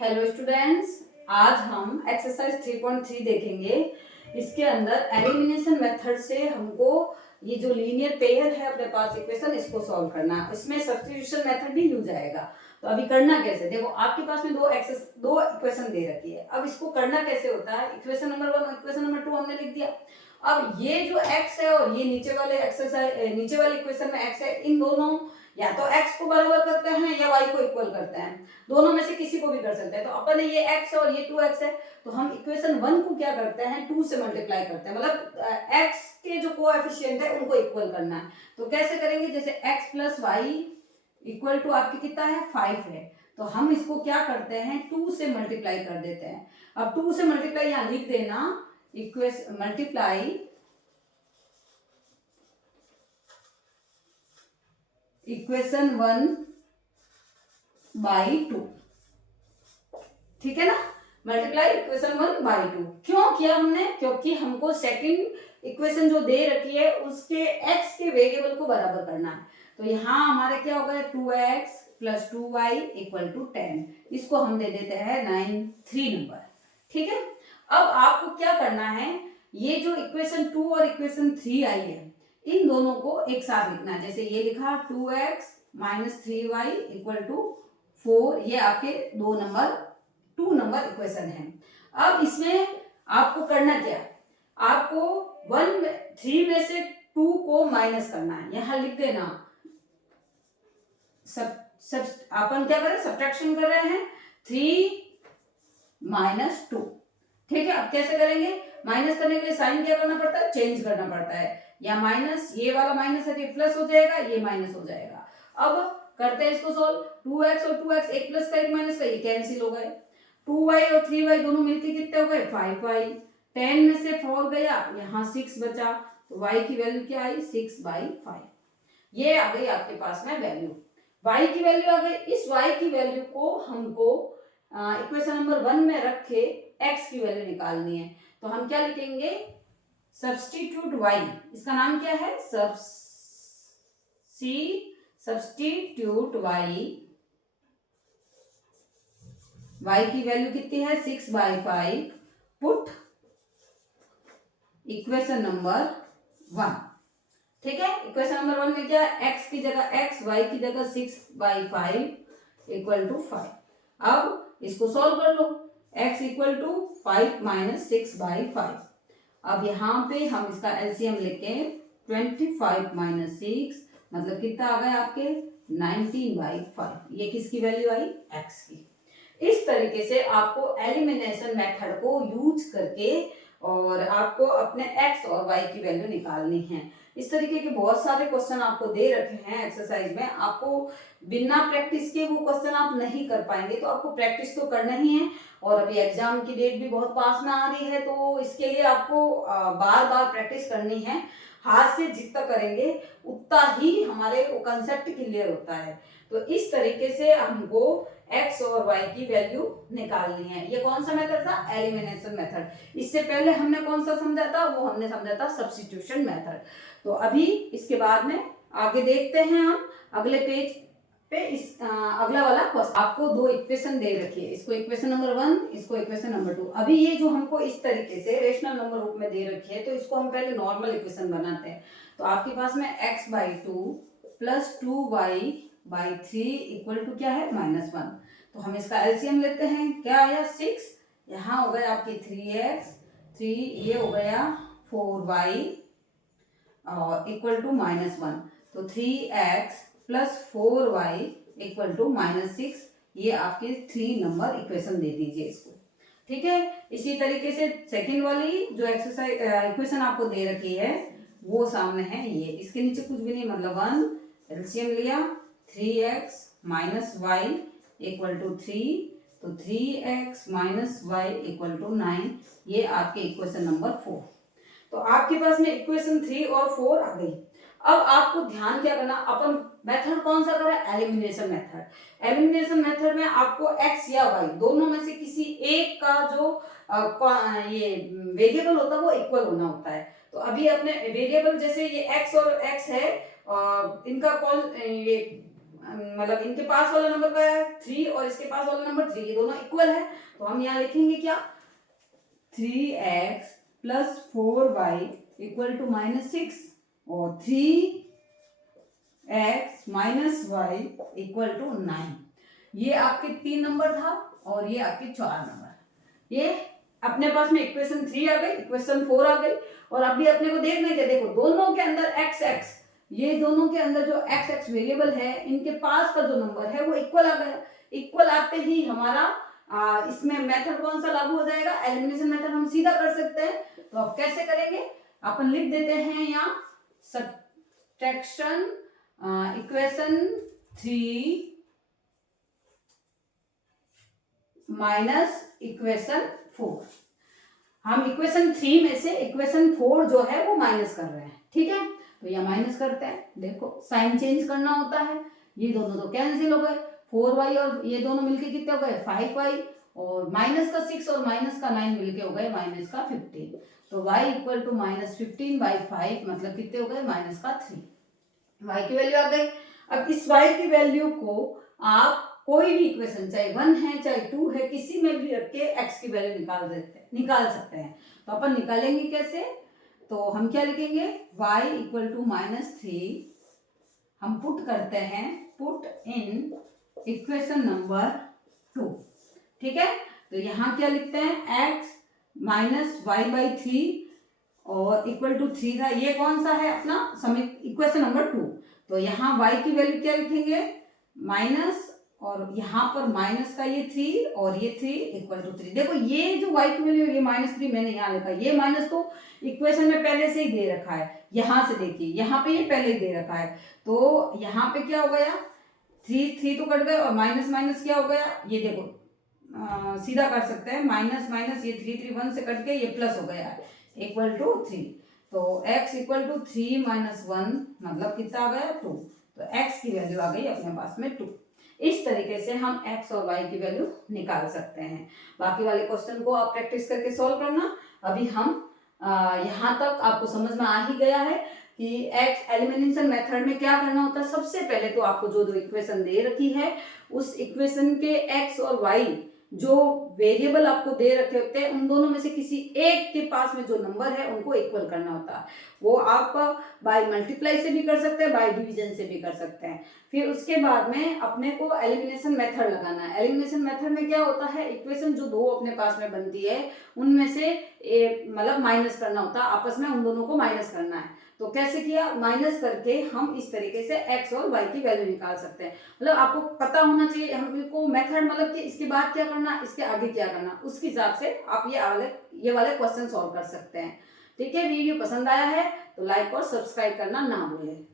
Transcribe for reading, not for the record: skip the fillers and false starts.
Hello students, आज हम exercise 3.3 देखेंगे। इसके अंदर एलिमिनेशन मेथड से हमको ये जो लीनियर पेयर है अपने पास इक्वेशन, इसको सॉल्व करना है। इसमें सब्स्टिट्यूशन मेथड भी यूज आएगा। तो अभी करना कैसे, देखो आपके पास में दो इक्वेशन दे रखी है। अब इसको करना कैसे होता है, इक्वेशन नंबर 1 और इक्वेशन नंबर 2 हमने लिख दिया। अब ये जो x है और ये नीचे वाले इक्वेशन में x है, इन दोनों या तो x को बराबर करते हैं या y को इक्वल करते हैं, दोनों में से किसी को भी कर सकते हैं। तो अपन ये x है और ये 2x है, तो हम इक्वेशन 1 को क्या करते हैं, 2 से मल्टीप्लाई करते हैं, मतलब x के जो कोएफिशिएंट है उनको इक्वल करना है। तो कैसे करेंगे, जैसे x plus y equal to आपकी कितना है 5 है, तो हम इसको क्या करते हैं 2 से मल्टीप्लाई कर देते हैं। अब 2 से मल्टीप्लाई यहां लिख देना, इक्वेशन मल्टीप्लाई इक्वेशन 1 बाई 2, ठीक है ना। मल्टीप्लाई इक्वेशन 1 बाई 2 क्यों किया हमने, क्योंकि हमको सेकंड इक्वेशन जो दे रखी है उसके x के वेरिएबल को बराबर करना है। तो यहाँ हमारे क्या होगा 2x plus 2y equal to 10, इसको हम दे देते हैं 3 नंबर, ठीक है। अब आपको क्या करना है, ये जो इक्वेशन 2 और इक्वेशन 3 आई है, इन दोनों को एक साथ लिखना है। जैसे ये लिखा 2x minus 3y equal to 4, ये आपके 2 नंबर इक्वेशन है। अब इसमें आपको करना क्या है, आपको 3 में से 2 को माइनस करना है। यहां लिख देना अपन क्या कर रहे हैं, सब्ट्रैक्शन कर रहे हैं, 3 माइनस 2, ठीक है। अब कैसे करेंगे, माइनस करने के लिए साइन क्या करना पड़ता है, चेंज करना पड़ता है। या माइनस, ये वाला माइनस है तो ये प्लस हो जाएगा, ये माइनस हो जाएगा। अब करते हैं इसको सोल्व, 2x और 2x, एक प्लस का एक माइनस का, ये कैंसिल हो गए। 2y और 3y दोनों मिलके कितने हो गए 5y, 10 में से 4 गया, यहाँ 6 बचा, तो y की वैल्यू क्या आई 6/5। ये आ गई आपके पास में वैल्यू, y की वैल्यू आ गई। इस y की वैल्यू को हमको इक्वेशन नंबर 1 में रख के x की वैल्यू निकालनी है। तो हम क्या लिखेंगे, सब्स्टिट्यूट y, इसका नाम क्या है सब्स्टिट्यूट y की वैल्यू कितनी है 6/5, पुट इक्वेशन नंबर 1, ठीक है। इक्वेशन नंबर 1 में क्या है, x की जगह x, y की जगह 6/5 इक्वल टू 5। अब इसको सॉल्व कर लो, x इक्वल टू 5 माइनस 6/5। अब यहाँ पे हम इसका एलसीएम लेके 25 माइनस 6 मतलब कितना आ गया आपके 19/5। ये किसकी वैल्यू आई, x की। इस तरीके से आपको एलिमिनेशन मेथड को यूज करके और आपको अपने x और y की वैल्यू निकालनी है। इस तरीके के बहुत सारे क्वेश्चन आपको दे रखे हैं एक्सरसाइज में, आपको बिना प्रैक्टिस के वो क्वेश्चन आप नहीं कर पाएंगे, तो आपको प्रैक्टिस तो करना ही है। और अभी एग्जाम की डेट भी बहुत पास में आ रही है, तो इसके लिए आपको बार बार प्रैक्टिस करनी है। हाथ से जितना करेंगे उतना ही हमारे वो कंसेप्ट क्लियर होता है। तो इस तरीके से हमको x और y की वैल्यू निकालनी है। ये कौन सा मेथड था, एलिमिनेशन मेथड। इससे पहले हमने कौन सा समझा था, वो हमने समझा था सब्स्टिट्यूशन मेथड। तो अभी इसके बाद में आगे देखते हैं हम अगले पेज पे। अगला वाला क्वेश्चन, आपको दो इक्वेशन दे रखी है, इसको इक्वेशन नंबर 1, इसको इक्वेशन नंबर 2। अभी ये जो हमको इस तरीके से रेशनल नंबर रूप में दे रखी है, तो इसको हम पहले नॉर्मल इक्वेशन बनाते हैं। तो आपके पास में x/2 plus 2y/3 equal to क्या है -1। तो हम इसका एलसीएम लेते हैं, क्या आया 6, यहाँ हो गया आपकी 3x, 3 ये हो गया 4y और इक्वल टू -1। तो 3x plus 4y equal to -6, ये आपके 3 नंबर इक्वेशन दे दीजिए इसको, ठीक है। इसी तरीके से सेकंड वाली जो एक्सरसाइज इक्वेशन आपको दे रखी है वो सामने है, ये इसके नीचे कुछ भी नहीं, मतलब 1 एलसीएम लिया, 3x minus Y equal to 3, तो 3x minus Y equal to 9, ये आपके इक्वेशन नंबर 4। तो आपके पास में इक्वेशन 3 और 4 आ गई। अब आपको ध्यान क्या करना, अपन मेथड कौन सा करें, एलिमिनेशन मेथड। एलिमिनेशन मेथड में आपको x या y दोनों में से किसी एक का जो ये वेरिएबल होता है वो इक्वल होना होता है। तो अभी अपने वेरिएबल जैसे ये x और x है, इनका कौन ये मतलब इनके पास वाला नंबर क्या है 3 और इसके पास वाला नंबर 3, ये दोनों इक्वल है, तो हम यहाँ लिखेंगे क्या 3x plus 4y equal to -6 और 3x minus Y equal to 9। ये आपके 3 नंबर था और ये आपके 4 नंबर। ये अपने पास में इक्वेशन 3 आ गई, इक्वेशन 4 आ गई, और अभी अपने को देखना है, देखो दोनों के अंदर x x, ये दोनों के अंदर जो x x वेरिएबल है, इनके पास का जो नंबर है वो इक्वल आ गया। इक्वल आते ही हमारा इसमें मेथड कौन सा लागू हो जाएगा, एलिमिनेशन मेथड हम सीधा कर सकते हैं। तो अब कैसे करेंगे, अपन लिख देते हैं यहाँ सब्ट्रैक्शन इक्वेशन 3 माइनस इक्वेशन 4। हम इक्वेशन 3 में से इक्वेशन 4 जो है वो माइनस कर रहे हैं, ठीक है। तो यह माइनस करते हैं, देखो साइन चेंज करना होता है, ये दोनों तो कैंसिल हो गए, 4y और ये दोनों मिलके कितने हो गए 5y, और माइनस का 6 और माइनस का 9 मिलके हो गए माइनस का 15। तो y इक्वल टू -15/5 मतलब कितने हो गए -3। y की वैल्यू आ गई। अब इस y की वैल्यू को आप कोई भी इक्वेशन चाहे 1 है चाहे 2 है, किसी में भी रख के x की वैल्यू निकाल सकते हैं। तो अपन निकालेंगे कैसे, तो हम क्या लिखेंगे y इक्वल टू -3, हम पुट करते हैं, पुट इन इक्वेशन नंबर 2, ठीक है। तो यहाँ क्या लिखते हैं x माइनस y/3 और इक्वल टू 3 था, ये कौन सा है अपना समीकरण इक्वेशन नंबर 2। तो यहाँ y की वैल्यू क्या लिखेंगे माइनस, और यहाँ पर माइनस का ये 3 और ये 3 इक्वल टू 3। देखो ये जो y की वैल्यू ये -3 मैंने यहाँ लिखा, ये माइनस तो इक्वेशन में पहले से ही दे रखा है, यहाँ से देखिए यहाँ पे ये पहले ही दे रखा है। तो यहाँ पे क्या हो गया 3 तो कट गए और माइनस माइनस क्या हो गया, ये देखो सीधा कर सकते हैं, माइनस माइनस ये 3 1 से कट के ये प्लस हो गया इक्वल टू 3। तो x इक्वल टू 3 - 1 मतलब कितना आ गया 2। तो x की वैल्यू आ गई अपने पास में 2। इस तरीके से हम x और y की वैल्यू निकाल सकते हैं। बाकी वाले क्वेश्चन को आप प्रैक्टिस करके सॉल्व करना। अभी हम यहाँ तक आपको समझ में आ ही गया है कि x एलिमिनेशन मेथड में क्या करना होता है। सबसे पहले तो आपको जो इक्वेशन दे रखी है उस इक्वेशन के x और y जो वेरिएबल आपको दे रखे होते हैं, उन दोनों में से किसी एक के पास में जो नंबर है उनको इक्वल करना होता है। वो आप बाय मल्टीप्लाई से भी कर सकते हैं, बाय डिवीजन से भी कर सकते हैं। फिर उसके बाद में अपने को एलिमिनेशन मेथड लगाना है। एलिमिनेशन मेथड में क्या होता है, इक्वेशन जो दो अपने पास में बनती है उनमें से मतलब माइनस करना होता है, आपस में उन दोनों को माइनस करना है। तो कैसे किया, माइनस करके हम इस तरीके से x और y की वैल्यू निकाल सकते हैं। मतलब आपको पता होना चाहिए हमको मेथड, मतलब कि इसके बाद क्या करना, इसके आगे क्या करना, उसके हिसाब से आप ये वाले क्वेश्चन सॉल्व कर सकते हैं। ठीक है, वीडियो पसंद आया है तो लाइक और सब्सक्राइब करना ना भूलें।